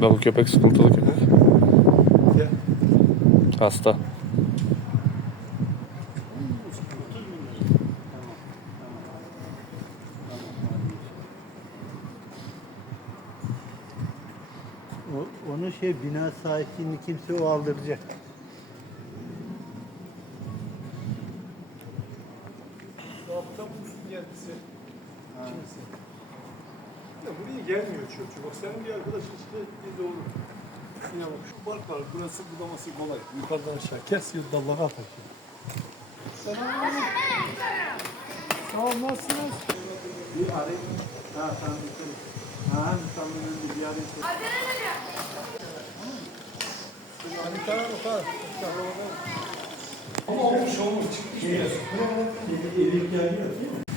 Bak bu köpek sıkıntılı köpek. Hasta. O, onu şey bina sahibini kimse o aldıracak. Zapta bu kendisi. Kimse. Ya buraya gelmiyor çocuk. Bak senin bir arkadaşın işte bir doğru. Yine bak şu park var. Burası budaması kolay. Yukarıdan aşağı. Kes bir dallağa atar. Selamünaleyküm. Sağ ol, nasılsınız? Bir arayın. Ha şey. Ha insanın önünde bir arayın. Hani tamam tamam. Ama olmuş olmuş. Çıkmış biraz. Elin geliyor değil mi?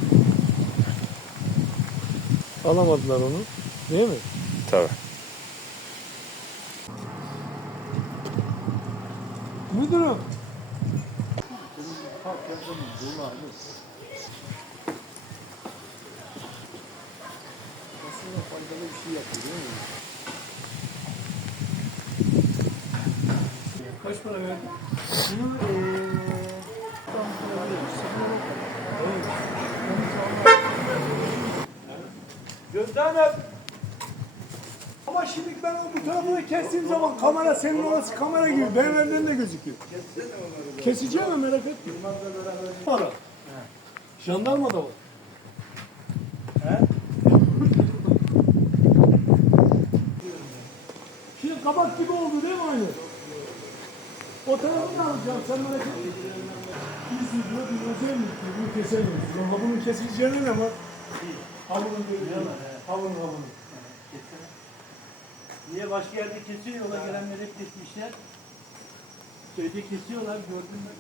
Alamadılar onu. Değil mi? Tabii. Müdürüm. Aslında faydalı bir şey yapıyor değil mi? Kaç para verdin? Bunu eee Gözden Ama şimdi ben o bu tarafını kestiğim zaman kamera senin orası kamera gibi. Benim elimden de gözüküyor. Keseceğim mi merak etme. Para. Jandarma da var. Şimdi kabak gibi oldu değil mi aynı? O tarafını alacağım sen merak etme. Bir sürü bir özel mi? Bunu kesemiyoruz. Ama bunun kesileceğine ne var? Havunun görüyorlar. Havun havun. Niye başka yerde kesiyor yola gelenler hep kesmişler. Köyde kesiyorlar gördün mü?